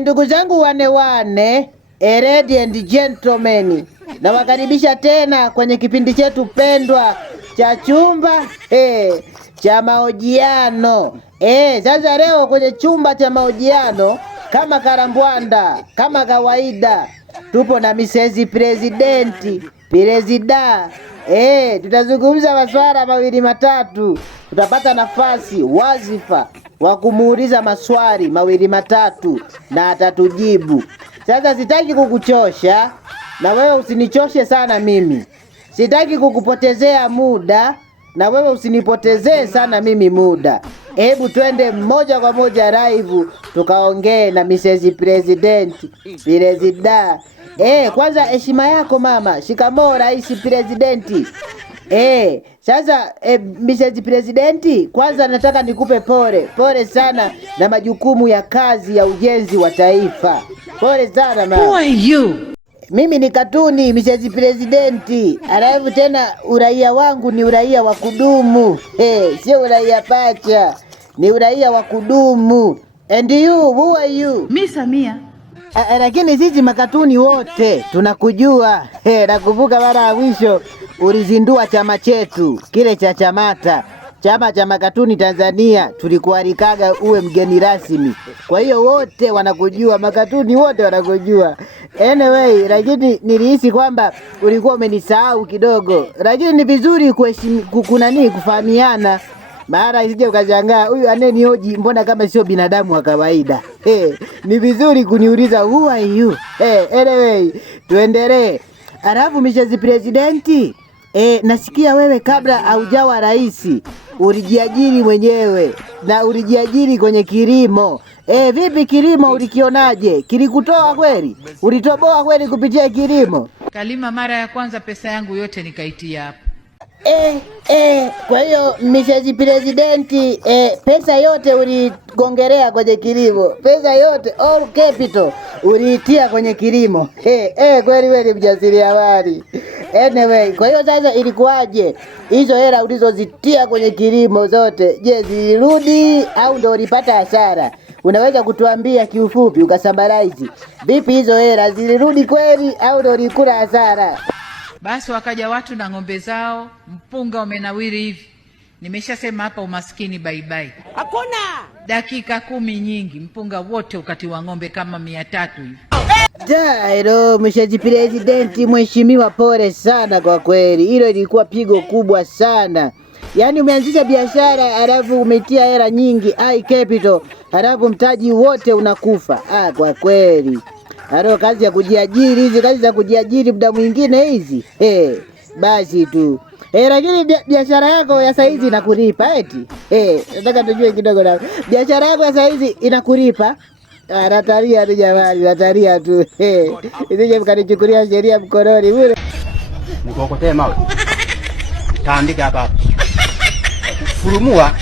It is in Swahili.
Ndugu zangu wane, ladies and gentlemen, na wakaribisha tena kwenye kipindi chetu pendwa cha chumba cha mahojiano. Sasa leo kwenye chumba cha mahojiano kama karambwanda, kama kawaida, tupo na Mrs. Presidenti, Presida. Tutazungumza masuala mawili matatu. Tutapata nafasi wazifa wa kumuuliza maswali mawili matatu na atatujibu. Sasa sitaki kukuchosha na wewe usinichoshe sana mimi. Sitaki kukupotezea muda na wewe usinipotezee sana mimi muda. Hebu twende moja kwa moja live tukaongee na Mrs. President, Presida. Kwanza heshima yako mama. Shikamoo Rais Presidenti. Sasa Mrs. Presidenti, kwanza nataka nikupe pole sana na majukumu ya kazi ya ujenzi wa taifa. Pole sana mama. Who are you? Mimi ni katuni Mrs. Presidenti. Alafu tena uraia wangu ni uraia wa kudumu. Sio uraia pacha. Ni uraia wa kudumu. And you, who are you? Mi Samia. Lakini sisi makatuni wote tunakujua. Nakumbuka mara ya mwisho ulizindua chama chetu kile cha Chamata, chama cha makatuni Tanzania. Tulikualikaga uwe mgeni rasmi, kwa hiyo wote wanakujua, makatuni wote wanakujua. Anyway, lakini nilihisi kwamba ulikuwa umenisahau kidogo, lakini ni vizuri kufahamiana, mara isije ukashangaa huyu anenihoji mbona kama sio binadamu wa kawaida. Ni vizuri kuniuliza who are you. Anyway, tuendelee. Alafu Mrs. Presidenti, nasikia wewe kabla haujawa rais ulijiajiri mwenyewe na ulijiajiri kwenye kilimo. Vipi kilimo ulikionaje? Kilikutoa kweli? Ulitoboa kweli kupitia kilimo? Kalima mara ya kwanza pesa yangu yote nikaitia hapo. Kwa hiyo Mrs. Presidenti, pesa yote uligongerea kwenye kilimo. Pesa yote, all capital uliitia kwenye kilimo. Kweli mjasiriamali. Anyway, kwa hiyo sasa ilikuwaje? Hizo hela ulizozitia kwenye kilimo zote, je, zilirudi au ndio ulipata hasara? Unaweza kutuambia kiufupi ukasambaraizi. Vipi hizo hela zilirudi kweli au ndio ulikula hasara? Basi wakaja watu na ng'ombe zao, mpunga umenawiri hivi. Nimeshasema hapa umaskini bye bye. Hakuna. Dakika 10 nyingi mpunga wote ukatiwa ng'ombe kama 300 hivi. Hello, Mrs. Presidenti, mheshimiwa, pole sana kwa kweli. Hilo ilikuwa pigo kubwa sana. Yaani umeanzisha biashara alafu umetia hela nyingi, high capital, alafu mtaji wote unakufa. Kwa kweli. Halo, kazi ya kujiajiri hizi, kazi za kujiajiri muda mwingine hizi. Basi tu. Lakini biashara yako ya saizi inakulipa eti? Nataka tujue kidogo na biashara yako ya saizi inakulipa? Nataria tu jamani, nataria tu. Isije mkanichukulia sheria mkononi bure. Nikokotee mawe. Taandika hapa. Furumua